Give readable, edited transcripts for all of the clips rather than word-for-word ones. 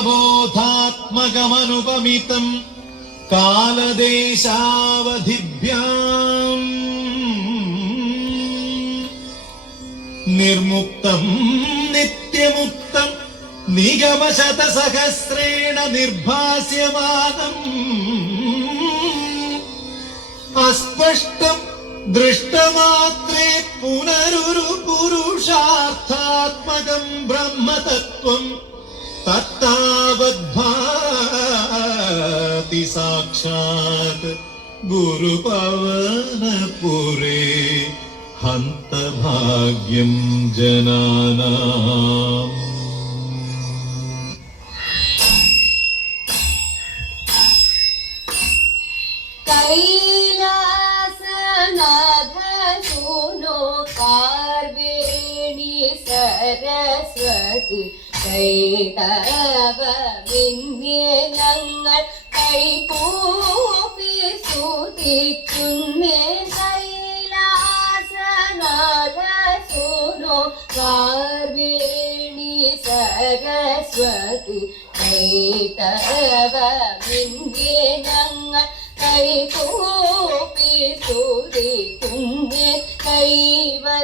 സർവബോധാത്മകമനുപമിതം കാലദേശാവധിഭ്യാം നിർമുക്തം നിത്യമുക്തം നിഗമശതസഹസ്രേണ നിർഭാസ്യമാനം അസ്പഷ്ടം ദൃഷ്ടമാത്രേ പുനരുരു പുരുഷാർത്ഥാത്മകം ബ്രഹ്മതത്വം തത്താവദ്ഭാതി സാക്ഷാത് ഗുരുപവനപുരേ ഹന്തഭാഗ്യം ജനാനാം. കൈലാസനാഥ സുനോ കാർവേണി സരസ്വതി കൈതവമിന്യേ ഞങ്ങൾ കൈകൂപ്പി സ്തുതിക്കുന്നേ. കൈലാസനാഥ സുനോ കാർവേണി സരസ്വതി കൈതവമിന്യേ ഞങ്ങൾ കൈകൂപ്പി സ്തുതിക്കുന്നേ. കൈവല്യദായകാനി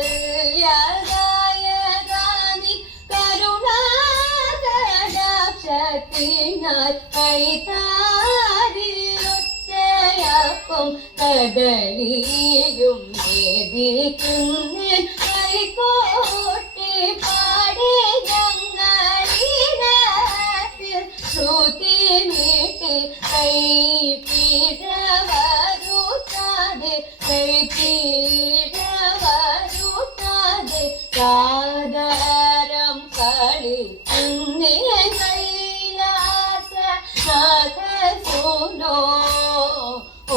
കരുണാകടാക്ഷത്തിനാൽ കൈതാരിയുച്ചയപ്പം കദളിയും നേദിക്കുന്നേ. കൈകോട്ടി പാടി ഞങ്ങളിടത്തിൽ ശ്രുതി നീട്ടി കൈപീഠവരുത്താതെ കൈപീഠവരുത്താതെ സാദരം കളിക്കുന്നേ. കൈലാസനാഥ സുനോ ഓ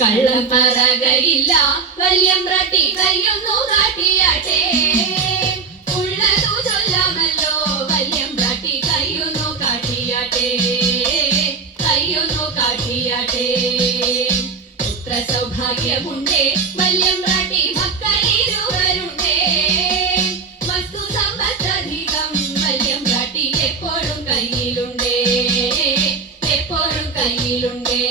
കള്ളം പറകയില്ല വല്യമ്പ്രാട്ടി കയ്യൊന്നു കാട്ടിയാട്ടെ. ഉള്ളതു ചൊല്ലാമല്ലോ വല്യമ്പ്രാട്ടി കയ്യൊന്നു കാട്ടിയാട്ടെ, കയ്യൊന്നു കാട്ടിയാട്ടെ. പുത്ര സൗഭാഗ്യമുണ്ടേ വല്യമ്പ്രാട്ടി മക്കളിരുവരുണ്ടേ. വസ്തു സമ്പത്തധികം വല്യമ്പ്രാട്ടി എപ്പോഴും കയ്യിലുണ്ടേ, എപ്പോഴും കയ്യിലുണ്ടേ.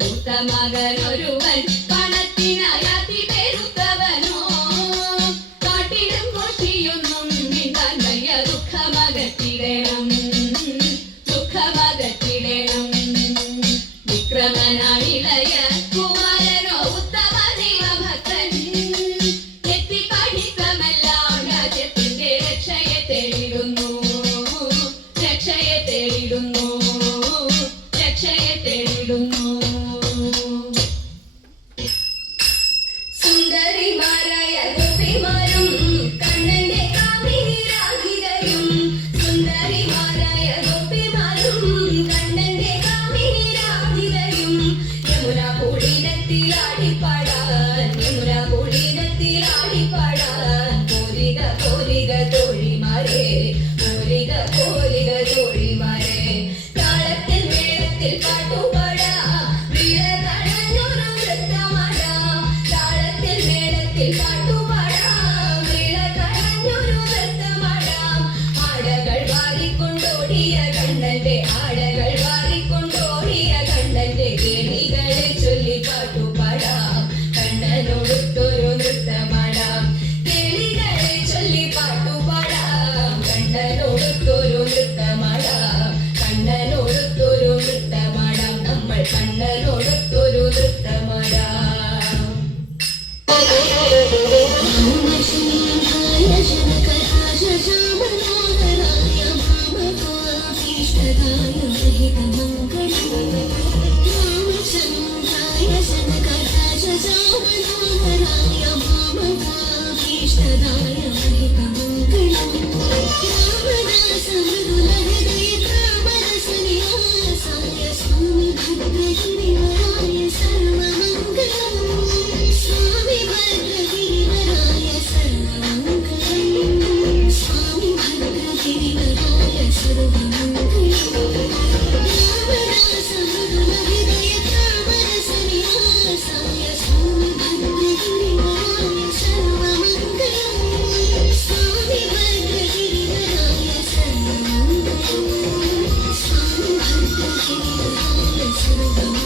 മൂത്ത മകനൊരുവൻ പണത്തിനായാത്തി പെരുത്തവനോ. കാട്ടിലും കൊട്ടിയൊന്നും മിണ്ടാൻ വയ്യ, ദുഃഖമകറ്റിടണം, ദുഃഖമകറ്റിടണം. വിക്രമനാണിളയ കുമാരനോ ഉത്തമ ദൈവഭക്തൻ. എത്തിപ്പണിക്കമെല്ലാം രാജ്യത്തിന്റെ രക്ഷയെ തേടിടുന്നു, രക്ഷയെ തേടിടുന്നു, രക്ഷയെ തേടിടുന്നു. സുന്ദരിമാരായ ഗോപിമാരും കണ്ണന്റെ കാമിനിരാഹിതരും. സുന്ദരിമാരായ ഗോപിമാരും കണ്ണന്റെ കാമിനിരാഹിതരും. യമുന കുളിനത്തിലാടിപ്പാടാൻ, യമുന കുളിനത്തിലാടിപ്പാടാൻ. പോരിക പോരിക തോഴിമാരെ, പോരിക പോരിക തോഴിമാരെ. താളത്തിൽ മേളത്തിൽ പാട്ടുപാടാം, വീണ തഴഞ്ഞൊരു നൃത്തമാടാം. താളത്തിൽ മേളത്തിൽ പാട്ടുപാടാം, വീണ തഴഞ്ഞൊരു നൃത്തമാടാം. ആടകൾ വാരിക്കൊണ്ടോടിയ കണ്ണന്റെ, ആടകൾ വാരിക്കൊണ്ടോടിയ കണ്ണന്റെ കേളികളെ ചൊല്ലി പാട്ടുപാടാം. കണ്ണനോടൊത്തൊരു നൃത്തമാടാം, കേളികളെ ചൊല്ലി പാട്ടുപാടാം. കണ്ണനോടൊത്തൊരു നൃത്തമാടാം, കണ്ണനോടൊത്തൊരു നൃത്തമാടാം. നമ്മൾ കണ്ണനോടൊത്തൊരു നൃത്തമാടാം. Swami